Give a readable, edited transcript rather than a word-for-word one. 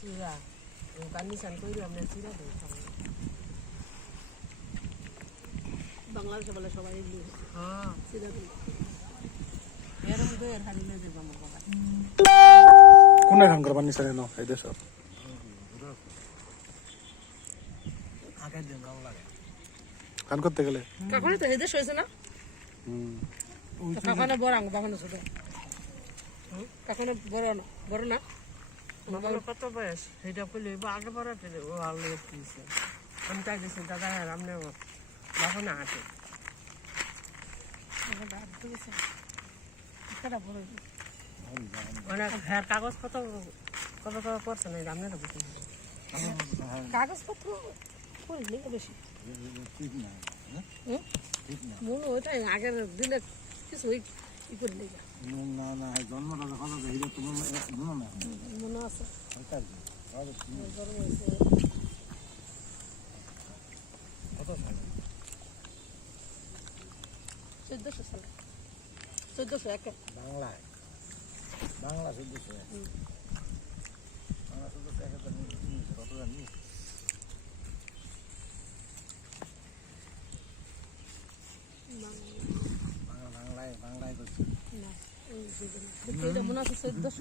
চিরা কান্ডিশন করি আমরা চিরা দিই বাংলাদেশে বলে সবাই এগুলো হ্যাঁ চিরা দিই এর মধ্যে এর হাড়ি লয়ে দেবো আমার বাবা কোনটা কাম করবার নিছে না এই দেশ আগের দিন ভালো লাগে কান করতে গেলে কখনো তো এদেশ হয়েছে না কখনো বড় আঙ্গ কখনো ছোট কখনো বড় না আমার কত বয়স সেটা পেলে আগে পড়াতে ও আলো দিয়েছে আমি তাই দিয়েছি দাদা হ্যাঁ আপনি বাবা না হাঁটে অনেক হ্যাঁ কাগজপত্র কত কত করছে না আপনি তো বুঝতে কাগজপত্র করি নি বেশি মনে ওইটাই আগের দিনে কিছু ই করে নেই না না জন্মটা কথা হিরো তুমি মনে না মনে আছে কত সালে 1400 সালে 1401 বাংলায় বাংলা 1400 বাংলা 1401 কত জানি বাংলায় করছি না এই মনে আছে 1400